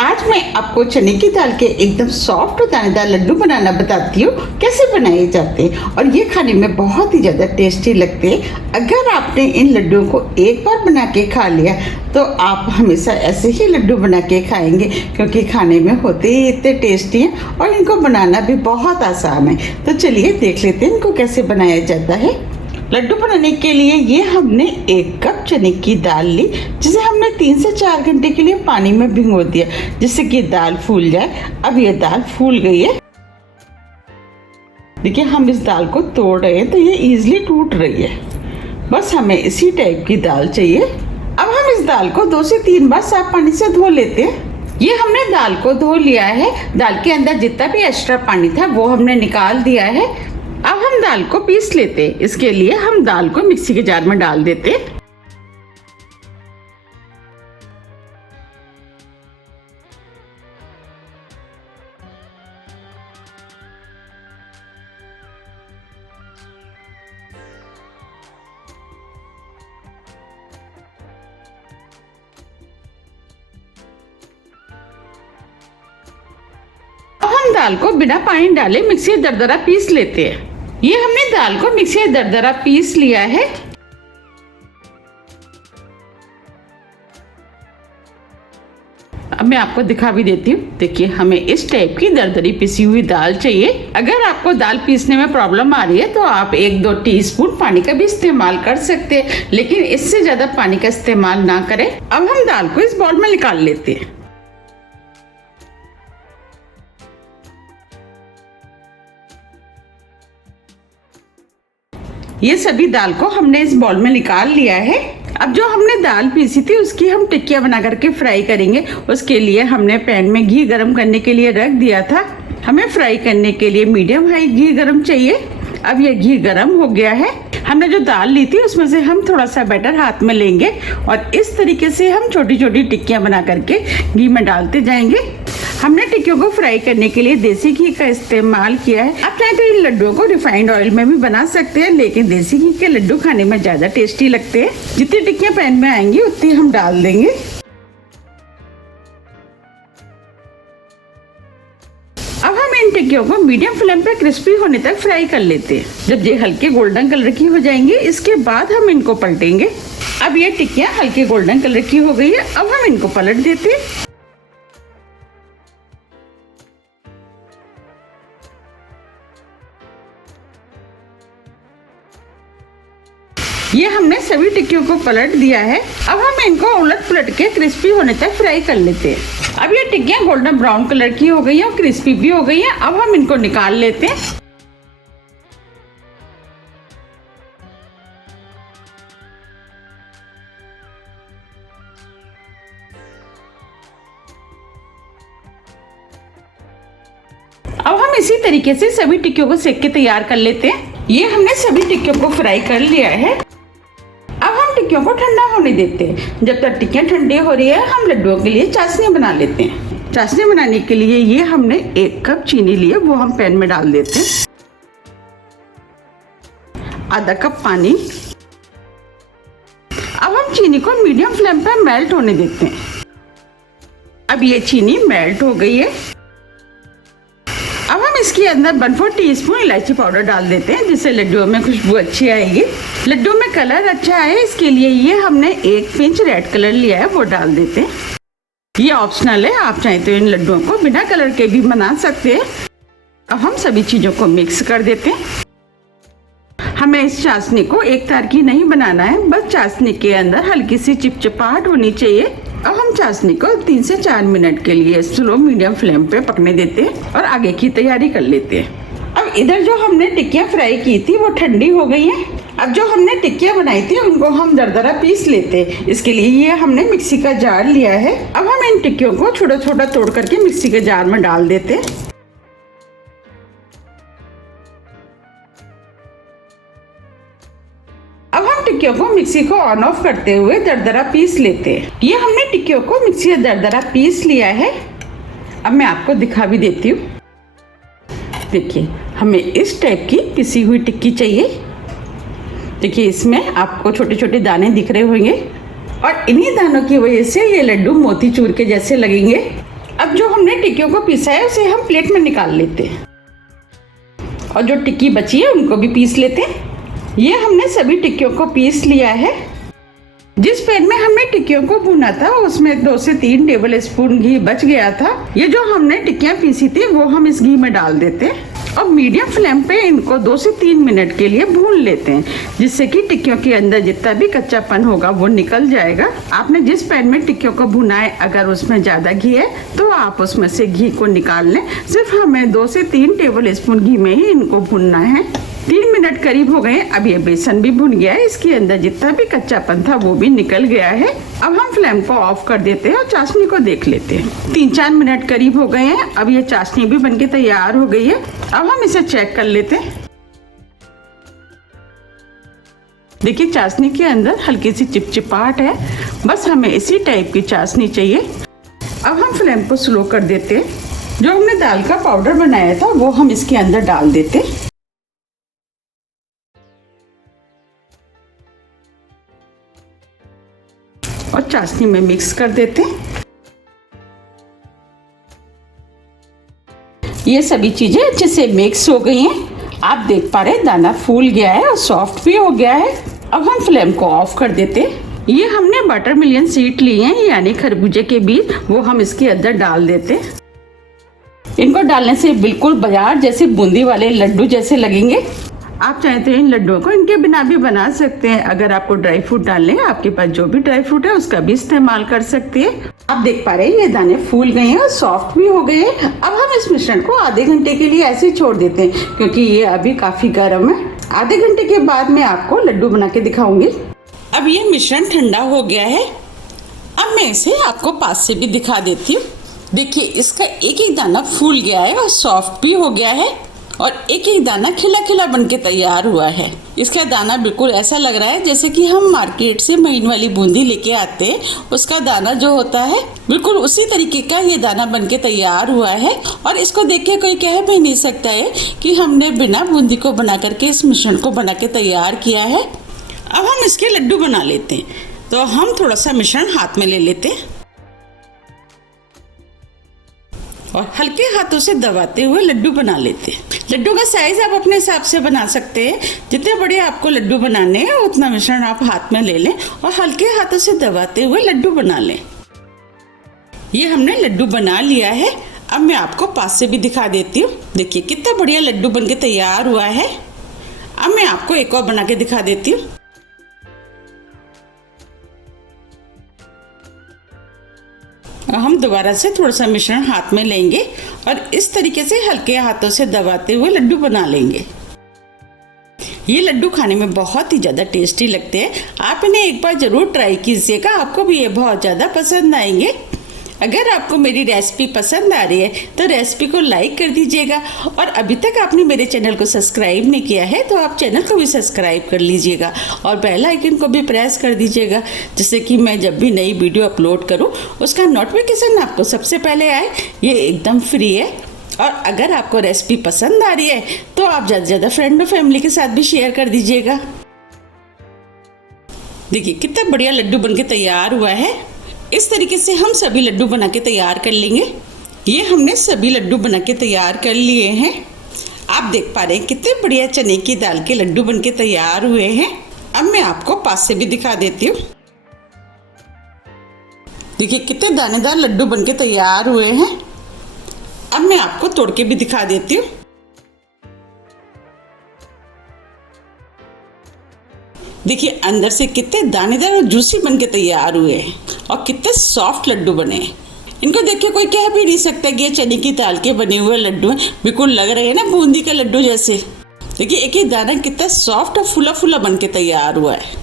आज मैं आपको चने की दाल के एकदम सॉफ्ट और दानेदार लड्डू बनाना बताती हूँ कैसे बनाए जाते हैं और ये खाने में बहुत ही ज़्यादा टेस्टी लगते हैं। अगर आपने इन लड्डुओं को एक बार बना के खा लिया तो आप हमेशा ऐसे ही लड्डू बना के खाएंगे, क्योंकि खाने में होते ही इतने टेस्टी हैं और इनको बनाना भी बहुत आसान है। तो चलिए देख लेते हैं इनको कैसे बनाया जाता है। लड्डू बनाने के लिए ये हमने 1 कप चने की दाल ली, जिसे हमने 3 से 4 घंटे के लिए पानी में भिगो दिया, जिससे कि दाल फूल जाए। अब ये दाल फूल गई है। देखिए हम इस दाल को तोड़ रहे हैं तो ये इजीली टूट रही है। बस हमें इसी टाइप की दाल चाहिए। अब हम इस दाल को 2 से 3 बार साफ पानी से धो लेते हैं। ये हमने दाल को धो लिया है। दाल के अंदर जितना भी एक्स्ट्रा पानी था वो हमने निकाल दिया है। अब हम दाल को पीस लेते हैं। इसके लिए हम दाल को मिक्सी के जार में डाल देते हैं। अब हम दाल को बिना पानी डाले मिक्सी में दरदरा पीस लेते हैं। ये हमने दाल को मिक्सी में दरदरा पीस लिया है। अब मैं आपको दिखा भी देती हूँ। देखिए हमें इस टाइप की दरदरी पिसी हुई दाल चाहिए। अगर आपको दाल पीसने में प्रॉब्लम आ रही है तो आप 1-2 टीस्पून पानी का भी इस्तेमाल कर सकते हैं, लेकिन इससे ज्यादा पानी का इस्तेमाल ना करें। अब हम दाल को इस बाउल में निकाल लेते हैं। ये सभी दाल को हमने इस बाउल में निकाल लिया है। अब जो हमने दाल पीसी थी उसकी हम टिक्कियाँ बना करके फ्राई करेंगे। उसके लिए हमने पैन में घी गरम करने के लिए रख दिया था। हमें फ्राई करने के लिए मीडियम हाई घी गरम चाहिए। अब ये घी गरम हो गया है। हमने जो दाल ली थी उसमें से हम थोड़ा सा बैटर हाथ में लेंगे और इस तरीके से हम छोटी छोटी टिक्कियाँ बना करके घी में डालते जाएंगे। हमने टिक्कियों को फ्राई करने के लिए देसी घी का इस्तेमाल किया है। आप चाहे तो इन लड्डुओं को रिफाइंड ऑयल में भी बना सकते हैं, लेकिन देसी घी के लड्डू खाने में ज्यादा टेस्टी लगते हैं। जितनी टिक्कियां पैन में आएंगी उतनी हम डाल देंगे। अब हम इन टिक्कियों को मीडियम फ्लेम पे क्रिस्पी होने तक फ्राई कर लेते हैं। जब ये हल्के गोल्डन कलर की हो जाएंगे इसके बाद हम इनको पलटेंगे। अब ये टिक्कियां हल्के गोल्डन कलर की हो गई है। अब हम इनको पलट देते हैं। ये हमने सभी टिक्कियों को पलट दिया है। अब हम इनको उलट पलट के क्रिस्पी होने तक फ्राई कर लेते हैं। अब ये टिक्कियां गोल्डन ब्राउन कलर की हो गई है और क्रिस्पी भी हो गई है। अब हम इनको निकाल लेते हैं। अब हम इसी तरीके से सभी टिक्कियों को सेक के तैयार कर लेते हैं। ये हमने सभी टिक्कियों को फ्राई कर लिया है। अब हम टिक्कियों को ठंडा होने देते हैं। जब तक टिक्कियाँ ठंडी हो रही है हम लड्डुओं के लिए चाशनी बना लेते हैं। चाशनी बनाने के लिए ये हमने 1 कप चीनी ली है, वो हम पैन में डाल देते हैं। आधा कप पानी। अब हम चीनी को मीडियम फ्लेम पर मेल्ट होने देते हैं। अब ये चीनी मेल्ट हो गई है। अब हम इसके अंदर 1/4 टीस्पून इलायची पाउडर डाल देते हैं, जिससे लड्डुओं में खुशबू अच्छी आएगी। लड्डू में कलर अच्छा आए इसके लिए ये हमने 1 पिंच रेड कलर लिया है, वो डाल देते हैं। ये ऑप्शनल है, आप चाहे तो इन लड्डुओं को बिना कलर के भी बना सकते हैं। अब हम सभी चीज़ों को मिक्स कर देते हैं। हमें इस चाशनी को एक तार की नहीं बनाना है, बस चाशनी के अंदर हल्की सी चिपचिपाहट होनी चाहिए। अब हम चाशनी को 3 से 4 मिनट के लिए स्लो मीडियम फ्लेम पे पकने देते हैं और आगे की तैयारी कर लेते हैं। अब इधर जो हमने टिक्कियाँ फ्राई की थी वो ठंडी हो गई हैं। अब जो हमने टिक्कियाँ बनाई थी उनको हम दरदरा पीस लेते हैं। इसके लिए ये हमने मिक्सी का जार लिया है। अब हम इन टिक्कियों को छोटा छोटा तोड़ करके मिक्सी के जार में डाल देते हैं। अब हम टिक्कियों को मिक्सी को ऑन ऑफ करते हुए दरदरा पीस लेते हैं। ये हमने टिक्कियों को मिक्सी में दरदरा पीस लिया है। अब मैं आपको दिखा भी देती हूँ। देखिए हमें इस टाइप की पिसी हुई टिक्की चाहिए। देखिए इसमें आपको छोटे छोटे दाने दिख रहे होंगे और इन्हीं दानों की वजह से ये लड्डू मोतीचूर के जैसे लगेंगे। अब जो हमने टिक्कियों को पीसा है उसे हम प्लेट में निकाल लेते हैं और जो टिक्की बची है उनको भी पीस लेते हैं। ये हमने सभी टिक्कियों को पीस लिया है। जिस पैन में हमने टिक्कियों को भुना था उसमें 2 से 3 टेबल स्पून घी बच गया था। ये जो हमने टिक्कियाँ पीसी थी वो हम इस घी में डाल देते हैं और मीडियम फ्लेम पे इनको 2 से 3 मिनट के लिए भून लेते हैं, जिससे कि टिक्कियों के अंदर जितना भी कच्चापन होगा वो निकल जाएगा। आपने जिस पैन में टिक्कियों को भुना है अगर उसमें ज़्यादा घी है तो आप उसमें से घी को निकाल लें। सिर्फ हमें 2 से 3 टेबल स्पून घी में ही इनको भुनना है। 3 मिनट करीब हो गए। अब ये बेसन भी भुन गया है, इसके अंदर जितना भी कच्चापन था वो भी निकल गया है। अब हम फ्लेम को ऑफ कर देते हैं और चाशनी को देख लेते हैं। 3-4 मिनट करीब हो गए हैं। अब ये चाशनी भी बनके तैयार हो गई है। अब हम इसे चेक कर लेते हैं। देखिए चाशनी के अंदर हल्की सी चिपचिपाहट है, बस हमें इसी टाइप की चाशनी चाहिए। अब हम फ्लेम को स्लो कर देते हैं। जो हमने दाल का पाउडर बनाया था वो हम इसके अंदर डाल देते हैं और चाशनी में मिक्स कर देते हैं। ये सभी चीजें अच्छे से मिक्स हो गई हैं। आप देख पा रहे हैं दाना फूल गया है और सॉफ्ट भी हो गया है। अब हम फ्लेम को ऑफ कर देते हैं। ये हमने वाटरमेलन सीड लिए हैं यानी खरबूजे के बीज, वो हम इसके अंदर डाल देते हैं। इनको डालने से बिल्कुल बाजार जैसे बूंदी वाले लड्डू जैसे लगेंगे। आप चाहें तो इन लड्डुओं को इनके बिना भी बना सकते हैं। अगर आपको ड्राई फ्रूट डालने हैं, आपके पास जो भी ड्राई फ्रूट है उसका भी इस्तेमाल कर सकते हैं। आप देख पा रहे हैं ये दाने फूल गए हैं और सॉफ्ट भी हो गए हैं। अब हम इस मिश्रण को आधे घंटे के लिए ऐसे ही छोड़ देते हैं क्योंकि ये अभी काफी गर्म है। आधे घंटे के बाद मैं आपको लड्डू बना के दिखाऊंगी। अब ये मिश्रण ठंडा हो गया है। अब मैं इसे आपको पास से भी दिखा देती हूँ। देखिए इसका एक एक दाना फूल गया है और सॉफ्ट भी हो गया है और एक एक दाना खिला खिला बन के तैयार हुआ है। इसका दाना बिल्कुल ऐसा लग रहा है जैसे कि हम मार्केट से महीन वाली बूंदी लेके आते हैं, उसका दाना जो होता है बिल्कुल उसी तरीके का ये दाना बन के तैयार हुआ है। और इसको देख के कोई कह भी नहीं सकता है कि हमने बिना बूंदी को बना करके इस मिश्रण को बना के तैयार किया है। अब हम इसके लड्डू बना लेते हैं। तो हम थोड़ा सा मिश्रण हाथ में ले लेते हैं और हल्के हाथों से दबाते हुए लड्डू बना लेते हैं। लड्डू का साइज आप अपने हिसाब से बना सकते हैं। जितने बड़े आपको लड्डू बनाने हैं उतना मिश्रण आप हाथ में ले लें और हल्के हाथों से दबाते हुए लड्डू बना लें। ये हमने लड्डू बना लिया है। अब मैं आपको पास से भी दिखा देती हूँ। देखिए कितना बढ़िया लड्डू बन के तैयार हुआ है। अब मैं आपको एक और बना के दिखा देती हूँ। हम दोबारा से थोड़ा सा मिश्रण हाथ में लेंगे और इस तरीके से हल्के हाथों से दबाते हुए लड्डू बना लेंगे। ये लड्डू खाने में बहुत ही ज़्यादा टेस्टी लगते हैं। आप इन्हें एक बार ज़रूर ट्राई कीजिएगा, आपको भी ये बहुत ज़्यादा पसंद आएंगे। अगर आपको मेरी रेसिपी पसंद आ रही है तो रेसिपी को लाइक कर दीजिएगा और अभी तक आपने मेरे चैनल को सब्सक्राइब नहीं किया है तो आप चैनल को भी सब्सक्राइब कर लीजिएगा और बेल आइकन को भी प्रेस कर दीजिएगा, जिससे कि मैं जब भी नई वीडियो अपलोड करूं उसका नोटिफिकेशन आपको सबसे पहले आए। ये एकदम फ्री है। और अगर आपको रेसिपी पसंद आ रही है तो आप ज़्यादा से ज़्यादा फ्रेंड और फैमिली के साथ भी शेयर कर दीजिएगा। देखिए कितना बढ़िया लड्डू बन के तैयार हुआ है। इस तरीके से हम सभी लड्डू बना के तैयार कर लेंगे। ये हमने सभी लड्डू बना के तैयार कर लिए हैं। आप देख पा रहे हैं कितने बढ़िया चने की दाल के लड्डू बन के तैयार हुए हैं। अब मैं आपको पास से भी दिखा देती हूँ। देखिए कितने दानेदार लड्डू बन के तैयार हुए हैं। अब मैं आपको तोड़ के भी दिखा देती हूँ। देखिए अंदर से कितने दानेदार और जूसी बन के तैयार हुए हैं और कितने सॉफ्ट लड्डू बने हैं। इनको देख के कोई कह भी नहीं सकता कि ये चने की दाल के बने हुए लड्डू हैं। बिल्कुल लग रहे हैं ना बूंदी के लड्डू जैसे। देखिए एक एक दाना कितना सॉफ्ट और फूला फूला बन के तैयार हुआ है।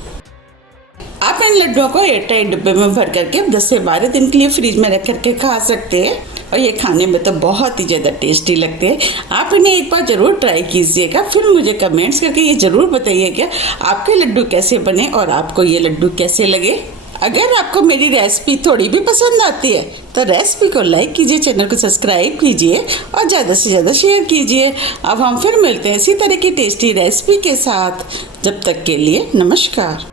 आप इन लड्डुओं को एयरटाइट डिब्बे में भर करके 10 से 12 दिन के लिए फ्रिज में रख करके खा सकते हैं और ये खाने में तो बहुत ही ज़्यादा टेस्टी लगते हैं। आप इन्हें एक बार ज़रूर ट्राई कीजिएगा, फिर मुझे कमेंट्स करके ये ज़रूर बताइएगा आपके लड्डू कैसे बने और आपको ये लड्डू कैसे लगे। अगर आपको मेरी रेसिपी थोड़ी भी पसंद आती है तो रेसिपी को लाइक कीजिए, चैनल को सब्सक्राइब कीजिए और ज़्यादा से ज़्यादा शेयर कीजिए। अब हम फिर मिलते हैं इसी तरह की टेस्टी रेसिपी के साथ। जब तक के लिए नमस्कार।